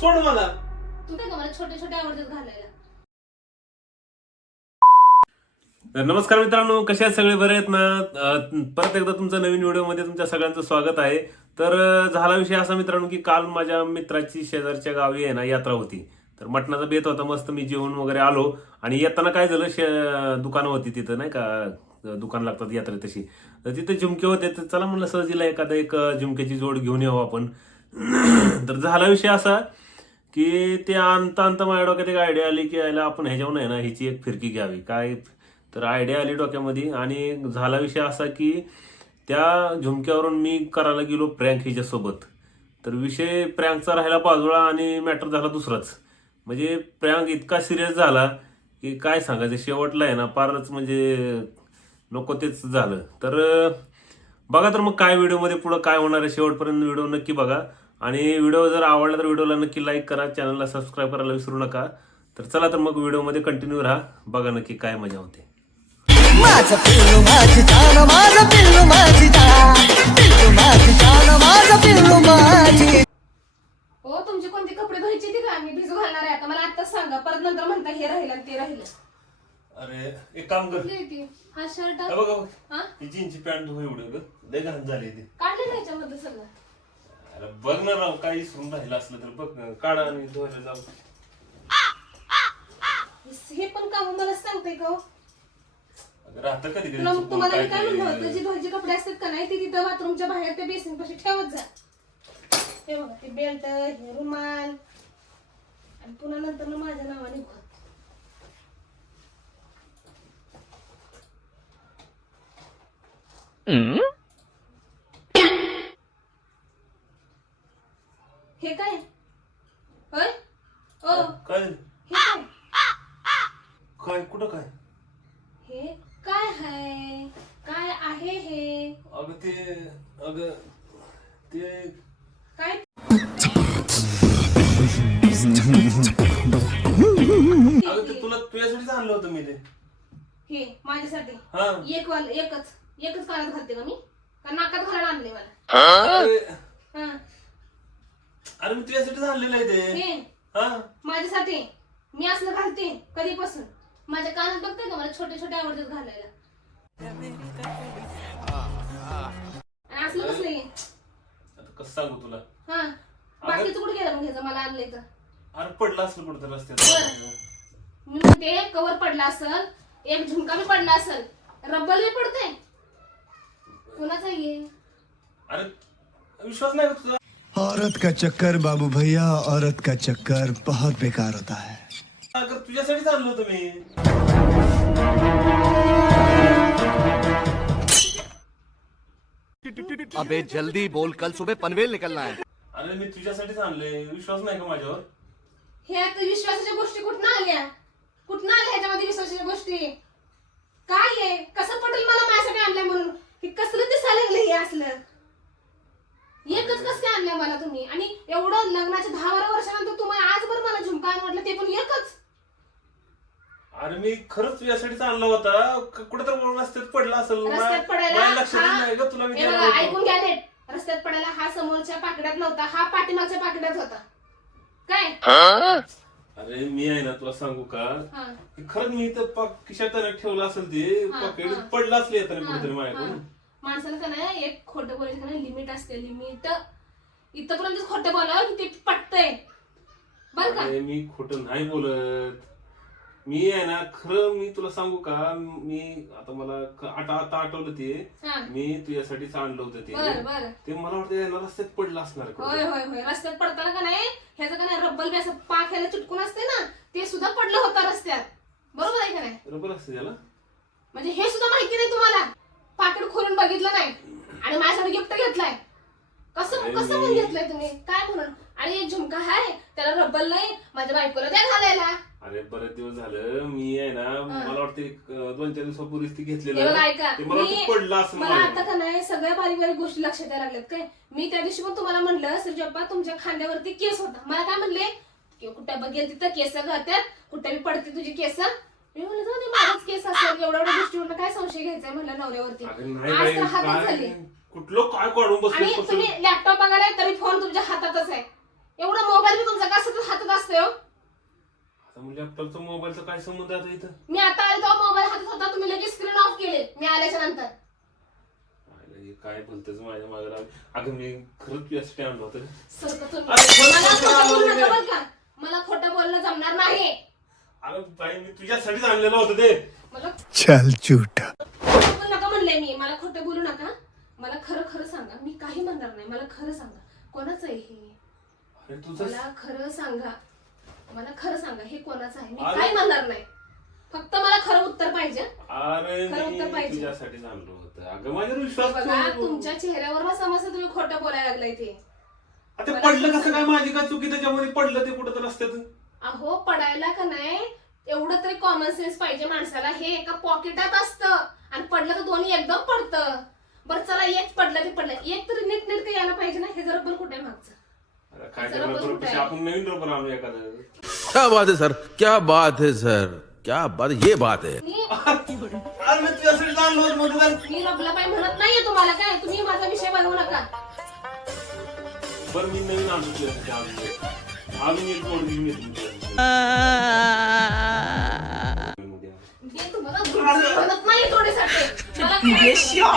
सोड मला. तू काय का मला छोटे छोटे आवडतात घालायला. नमस्कार मित्रांनो, कसे आहेत सगळे, बरे आहेत ना? परत एकदा तुमचं नवीन व्हिडिओमध्ये तुमच्या सगळ्यांचं स्वागत आहे. तर झाला विषय असा मित्रांनो की काल माझ्या मित्राची शेजारच्या गावी आहे ना यात्रा होती. तर मटणाचा बेत होता, मस्त मी जेवण वगैरे आलो आणि येताना काय झालं, दुकानं होती तिथं नाही का, दुकान लागतात यात्रा तशी. तर तिथे झुमके होते, तर चला म्हणलं सहजीला एखादा एक झुमक्याची जोड घेऊन यावं आपण. तर झाला विषय असा की ते आणता आणता माझ्या डोक्यात एक आयडिया आली की यायला आपण ह्याच्यावर आहे ना हिची एक फिरकी घ्यावी काय. तर आयडिया आली डोक्यामध्ये आणि झाला विषय असा की त्या झुमक्यावरून मी करायला गेलो प्रँक हिच्यासोबत. तर विषय प्रँकचा राहिला बाजूला आणि मॅटर झाला दुसराच. म्हणजे प्रँक इतका सिरियस झाला की काय सांगायचं, शेवटला आहे ना फारच म्हणजे नको तेच झालं. तर बघा तर मग काय व्हिडिओमध्ये पुढं काय होणार आहे, शेवटपर्यंत व्हिडिओ नक्की बघा. आणि व्हिडिओ जर आवडला तर व्हिडिओला नक्की लाईक करा, चॅनलला सबस्क्राईब करायला विसरू नका. तर चला तर मग व्हिडिओमध्ये कंटिन्यू राहा, बघा नक्की काय मजा होते. माझं पिल्लू माझी जान, माझं पिल्लू माझी जान, पिल्लू माझी जान, माझं पिल्लू माझी. हो, तुमचे कोणते कपडे धुवायचे ते का मी भिजू घालणार आहे आता. मला आत्ताच सांगा, परत नंतर म्हणता हे राहिलं आणि ते राहिलं. अरे एक काम कर, हा शर्ट हे बघ हा ही जीनची पॅन्ट धुव, एवढं ग लय घाण झाली ती. काढले ना याच्यामध्ये सगळं. अरे बघ ना राव, काही विसरून राहिलं असलं तर बघ, काढा आणि धुवायला जाऊ. हे पण काम मला सांगते का हो? राहतं कधी कधी तुला मग चुकून तुम्हाला काय मी काय म्हणलं होतं, ते. जे धुवायचे कपडे असतात का नाही ते तिथं बाथरूमच्या बाहेर त्या बेसिन पाशी ठेवत जा. हे बघा, ते बेल्ट, हे रुमाल आणि पुन्हा नंतर ना माझ्या नावाने घोत. हे काय होय ओ काय हे काय काय कुठं काय? हे काय आहे, काय आहे हे? अगं ते काय अगं ते तुला तुझ्यासाठीच आणलं होतं मी ते. हे माझ्यासाठी हा एकच कानात घालते का मी, का नाकात घालायला आणले मला? अरे हा मी तुझ्यासाठीच आणलेलं आहे ते. हे हा माझ्यासाठी मी असलं घालते कधीपासून. माझ्या कानात बघताय का, मला छोटे छोटे आवडतात घालायला. आणि असलं कसलं हे? आता कसं सांगू तुला. हा बाकीचं कुठे गेलं मग ह्याचं मला आणलंय तर? अरे पडलं असलं कुठं तर रस्त्यात. मी म्हणते कवर पडला असल, एक झुमका बी पडला असल, रब्बल बी पडते. कुणाचा ये? अरे विश्वास नाही का तुझा? औरत का चक्कर बाबू भैया, औरत का चक्कर बहुत बेकार होता है. अगं तुझ्यासाठीच आणलं होतं मी. अबे जल्दी बोल, कल सुबह पनवेल निकलना है. अरे मी तुझ्यासाठीच आणलंय, विश्वास नाही का माझ्यावर? हे आता विश्वासाच्या गोष्टी कुठनं आल्या? कुठनं आल्या ह्याच्यामध्ये विश्वासाच्या गोष्टी? काय आहे, कसं पटेल मला माझ्यासाठी आणलंय म्हणून? हे कसलं दिसायला लागलं हे असलं? एकच कसं काय आणलंय मला तुम्ही? आणि एवढं लग्नाच्या 10-12 वर्षानंतर तुम्हाला आज बरं मला झुमका आण म्हटलं, ते पण एकच? अरे मी खरंच तुझ्यासाठीच आणला होता. कुठं तर रस्त्यात पडला असेल. रस्त्यात पडायला माझ्या लक्षात नाही ग तुला मी हे द्यायला बघा, होतो. ऐकून घ्या नीट. रस्त्यात पडायला हा समोरच्या पाकड्यात नव्हता, हा पाठीमागच्या पाकड्यात होता. काय अरे मी आहे ना तुला सांगू का, हा हे खरंच मी इथं खिशात ठेवलं असेल ते हा, पॉकेट हा. पडलं असले येताना कुठेतरी हा. माझ्याकडून. माणसाला का नाही एक खोटं बोलायचं का नाही लिमिट असते. लिमिट इथपर्यंत खोटं बोलावं की ते पटतंय बर का. अरे मी खोटं नाही बोलत. मी आहे ना खरं, मी तुला सांगू का, मी आता मला आता आठवलं ते. हा मी तुझ्यासाठीच आणलं होतं बर बर. ते मला वाटतं याला रस्त्यात पडलं असणार आहे होय कुठं. होय होय, रस्त्यात पडताना का नाही ह्याचं का नाही रब्बल बी असं पाक ह्याला चिटकून असते ना, ते सुद्धा पडलं होतं रस्त्यात. बरोबर आहे का नाही? बरोबर असतं त्याला. म्हणजे हे सुद्धा माहिती नाही तुम्हाला? पाकिट खोलून बघितलं नाही आणि माझ्यासाठी गिफ्ट घेतलाय. कसं अरे कसं मी- म्हणून घेतलंय तुम्ही? काय म्हणून? आणि एक झुमका आहे त्याला रब्बल नाही, माझ्या बायकोला द्या घालायला. अरे बरेच दिवस झालं मी आहे ना, मला वाटतं 2-4 दिवसापूर्वीच ती हे घेतलेलं बघा, ऐका. ते मला वाटतं पडलं असं मला आता माझ्या. का नाही सगळ्या बारीक बारीक गोष्टी लक्षात यायला लागल्यात. काय मी त्या दिवशी पण तुम्हाला म्हणलं सरजप्पा तुमच्या खांद्यावरती केस होता. मला काय म्हणले की कुठं बघेल तिथं केस घालतात, कुठं बी पडते तुझी केस. मी म्हणलं जाऊ दे, माझाच केस असेल, एवढ्या गोष्टीवर काय संशय घ्यायचा म्हणलं नवऱ्यावरती. अगं नाही आज बाई, तर हातात काय झाली. कुठलं काय काढून आणि बसले तुम्ही लॅपटॉप बघायला तरी फोन तुमच्या हातातच आहे. एवढा मोबाईल मी तुमचा का सतत हातात असतोय हो? आता म्हणजे लॅपटॉपचा मोबाईलचा काय संबंध आता इथं? मी आता आले तेव्हा मोबाईल हातात होता, तुम्ही लगेच स्क्रीन ऑफ केले मी आल्याच्या नंतर. अरे, हे काय बोलतेस माझ्या मागे लागून? अगं मी खरंच तुझ्यासाठी आणलं होतं. सरकं तुम्ही. अरे, मला खरंच खोटं बोलू तुला नका बरं का. मला खोटं बोलणं जमणार नाही. अरे बाई, मी तुझ्यासाठीच आणलेलं होतं ते. मला चल झूठा. खोटं बोलू नका म्हणले मी. मला खोटं बोलू नका. मला खरं खरं सांगा. मी काही म्हणणार नाही. मला खरं सांगा, कोणाचं आहे हे? अरे तुझं मला खरं सांगा. मला खरं सांगा, हे कोणाचं आहे? मी अरे. काही म्हणणार नाही. फक्त मला खरं उत्तर पाहिजे. अरे खरं उत्तर मी पाहिजे. तुझ्यासाठीच आणलं होतं. अगं माझ्यावर विश्वास बघा, ठेव. तुमच्या चेहऱ्यावर समजतं तुम्ही खोटं बोलायला लागलाय ते. आता पडलं कसं काय? माझी का चुकी त्याच्यामध्ये? पडलं ते कुठं तर रस्त्यात. अहो, पडायला का नाही एवढं तरी कॉमन सेन्स पाहिजे माणसाला. हे एका पॉकेटात असतं आणि पडलं तर दोन्ही एकदम पडतं. बरं चला, एक पडलं ते पडलं, एक तरी नीट नीट यायला पाहिजे ना. हे रबर कुठे आहे मागचं? अरे काय जरा ते बसून रबर कशी? काय? आपण नवीन रबर आणू एखादं. क्या बात है सर, क्या बात है सर, क्या बात, ये बात है. अरे मी तुझ्यासाठी आणलं होतं मध्ये जाऊन. मी रबला पाय म्हणत नाहीये तुम्हाला. काय तुम्ही माझा विषय बनवू नका. बरं मी नवीन आणतो तुझ्यासाठी आणलं. अजून एक जोड घेऊन येतो तुझ्यासाठी. मी तुम्हाला म्हणत नाही थोडेसाठी. मला काय सांगा?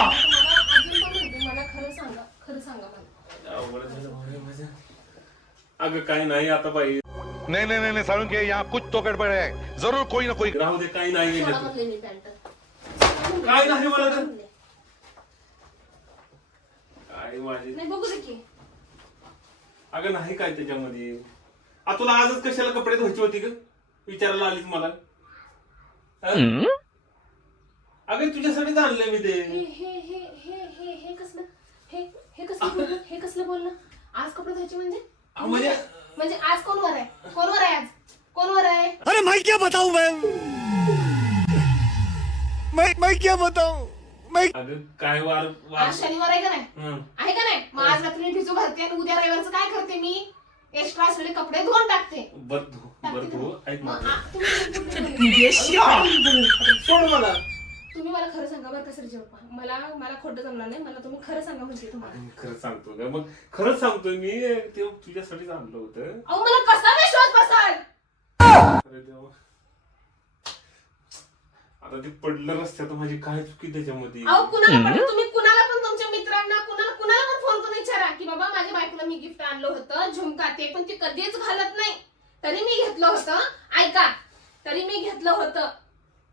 अजून पण म्हणते, मला खरं सांगा. खरं सांगा मला. अवघड झालं भाऊ माझं. अगं काय नाही आता बाई, नहीं नहीं नहीं नहीं सारुण के यहाँ कुछ तो गड़बड़ है, जरूर कोई ना कोई. राहू दे, काही नाही सोडा याच्यात. म्हणले मी पॅन्ट. काय नाही मला तर. काय माझी. नाही बघू दे की. अगं नाही काय त्याच्यामध्ये. आ तुला आजच कशाला कपडे धुवायची होती ग? विचारायला आलीच मला. हं? अगं तुझ्यासाठीच आणलंय मी ते. हे हे हे हे हे हे कसलं? हे कसलं बोलणं? हे कसलं बोलणं? आज कपडे धुवायचे म्हणजे? म्हणजे आज कोणवर आहे? कोणवर आहे आज? कोणवर आहे? अरे मैं क्या बताऊं मैं क्या बताऊं मैं. अगं काय वार आज शनिवार आहे का नाही? हं. आहे का नाही? मग आज रात्री मी भिजू घालते आणि उद्या रविवारचं काय करते मी? एक्स्ट्रा असलेले कपडे धुवून टाकते. बरं तू ऐक मग मला. तुम्ही सोड मला. मला खरं सांगा बरं कसं जेव्हा मला खोटं जमणार नाही. मला तुम्ही खरं सांगा म्हणजे तुम्हाला. मी खरंच सांगतो ग. मग खरंच सांगतोय मी. ते तुझ्यासाठीच आणलं होतं. अहो मला कसा विश्वास बसाल? अरे देवा. आता ते पडलं रस्त्यात, माझी काय चुकी त्याच्यामध्ये? अहो कुणाला पण तुम्ही कुणाला पण तुमच्या मित्रांना कुणाला पण फोन करून विचारा की बाबा माझ्या बायकोला मी गिफ्ट आणलं होतं झुमका, ते पण ती कधीच घालत नाही. तरी मी घेतलं होतं. ऐका, तरी मी घेतलं होतं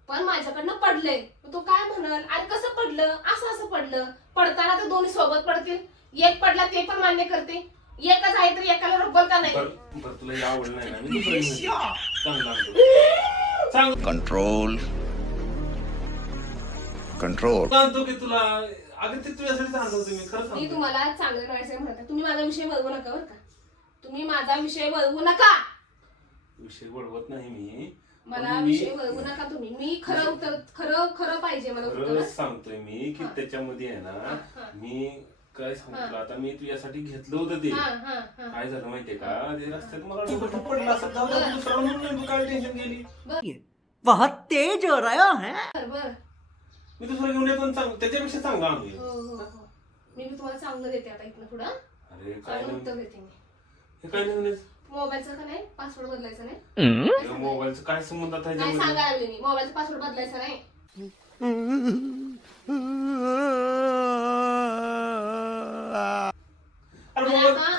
पण माझ्याकडनं पडलंय. तो काय म्हणाल, अरे कसं पडलं? असं पडलं. पडताना तर दोन्ही सोबत पडतील. एक पडला ते पण मान्य करते. एकच आहे तर एकाला रब्बर का नाही? बरं तुला हे आवडलं नाही ना? मी दुसरं घेऊन चांगलं आणतो. सांग कंट्रोल कंट्रोल. सांगतो की तुला. अगं ते तुझ्यासाठी आणलं होतं मी. खरं मी सांगतो. तुम्हाला चांगलं राहायचं म्हणते. तुम्ही माझा विषय वळवू नका बरं का. तुम्ही माझा विषय वळवू नका. विषय वळवत नाही मी. मला मी विषय वळवू नका तुम्ही. मी खरं उत्तर खरं पाहिजे मला उत्तर. खरंच सांगतोय मी की त्याच्यामध्ये आहे ना, मी काय सांगितलं आता, मी तुझ्यासाठी घेतलं होतं ते. काय झालं माहितीये का? ते रस्त्यात मला डोकं पडलं असं. दुसरा म्हणून तू काय टेन्शन गेली? बहुत तेज हो रहा है. बरं. मी दुसरं घेऊन येतो आणि त्याच्यापेक्षा चांगला आणूया. हो. मी तुम्हाला चांगलं देते आता इथनं पुढं. अरे काय चांगलं नाही. उत्तर देते मी. हे काय नाही. मोबाईलचं का नाही पासवर्ड बदलायचा नाही. मोबाईलचं काय संबंध आता काय ह्याच्यामध्ये? सांगायला लागले मी? मोबाईलचा पासवर्ड बदलायचा नाही. अरे आणि मोबाईल- आता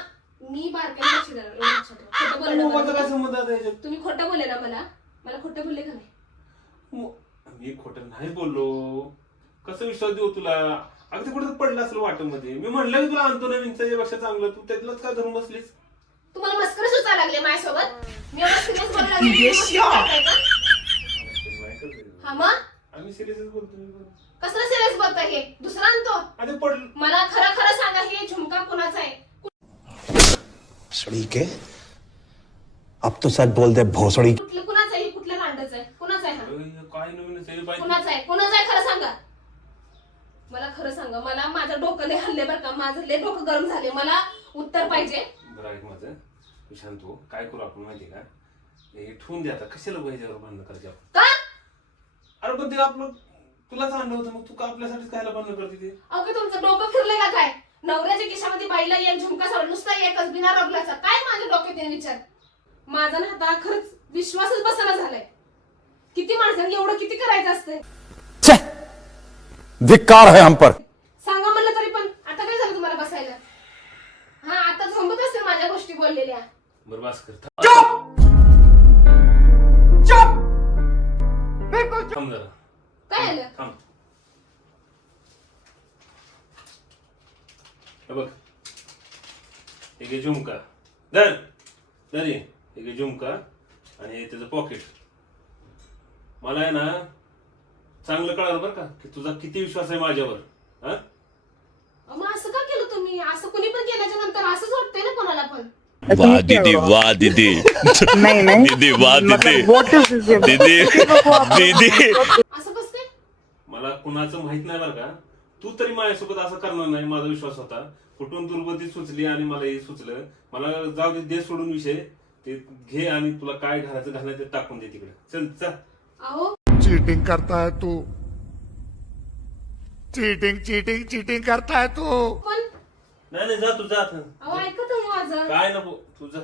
मी बारकाईने लक्ष देणार. एवढं लक्षात ठेवा. खोटं बोलले ना मोबाईलचा काय मला. संबंध आता ह्याच्यात? तुम्ही खोटं बोलले ना मला खोटं बोलले का नाही? मी खोटं नाही बोललो. कसं विश्वास देऊ तुला? अगदी कुठं पडलं असेल वाटेमध्ये. मी म्हणलं की तुला आणतो नवीनचं यापेक्षा चांगलं. तू त्यातलंच काय धरून बसलीस? तुम्हाला मस्करी सुचायला लागले माझ्यासोबत. मी एवढं सिरियस बोलायला लागले. तुम्ही मस्करी करताय का? नाही करत. हा मग आम्ही सिरियसच बोलतो. कसलं सिरियस बोलताय? हे दुसरा आणतो. अरे पडलं. मला खरं सांगा, हे झुमका कुणाचा आहे? भोसड़ी के अब तो सच बोल दे भोसड़ी. कुणाचा आहे? कुठल्या रांडाचा आहे? कुणाचा आहे हा? अरे, काय नवीनच आहे बाई? कुणाचा आहे? कुणाचा आहे खरं सांगा. मला खरं सांगा. मला माझं डोकं लय हल्ले बरं का. माझं लय डोकं गरम झाले. मला उत्तर पाहिजे. बरं ऐक माझं. तू शांत हो. काय करू आपण माहिती का? हे ठेवून दे आता. कशाला ह्याच्यावर भांडण करायचे आपण? का? अरे पण ते आपलं तुलाच आणलं होतं, मग तू का आपल्यासाठीच खायला भांडण करते ते? अगं तुमचं डोकं फिरलंय का काय? नवऱ्याच्या खिशामध्ये बाईला एक झुमका सोडला, नुसता एकच बिना रबलाचा. काय माझ्या डोक्यात येईल विचार? माझा ना आता खरंच विश्वासच बसना झालाय. किती माणसांनी एवढं किती करायचं असतंय धिक्कार है हम पर. सांगा म्हणलं तरी पण. आता काय झालं तुम्हाला बसायला? हा, आता झोंबत असते माझ्या गोष्टी बोललेल्या. बरं बस कर. थांब जरा. काय आलं? थांब. हे बघ, एक आहे झुमका. धर धर ये. एक आहे झुमका आणि हे त्याचं पॉकेट. मला आहे ना चांगलं कळालं बरं का की तुझा किती विश्वास आहे माझ्यावर. हा, मग असं का केलं तुम्ही? असं कुणी पण केल्याच्या नंतर असंच वाटतंय ना कोणाला पण. वाह दीदी, वाह दीदी. दीदी, वाह दीदी. दीदी, दीदी. असं कसं काय? मला कुणाचं माहित नाही बरं का. तू तरी माझ्यासोबत असं करणार नाही, माझा विश्वास होता. कुठून दुर्गती सुचली आणि मला हे सुचलं. मला जाऊ दे सोडून विषय. ते घे आणि तुला काय घालायचं घालायचं ते टाकून दे तिकडे. चल चल. अहो, चीटिंग करता है तू, चीटिंग चीटिंग चीटिंग करता है तू. पण नाही नाही, जा तू जा. अहो ऐका तुम्ही माझं. काय नको तुझं.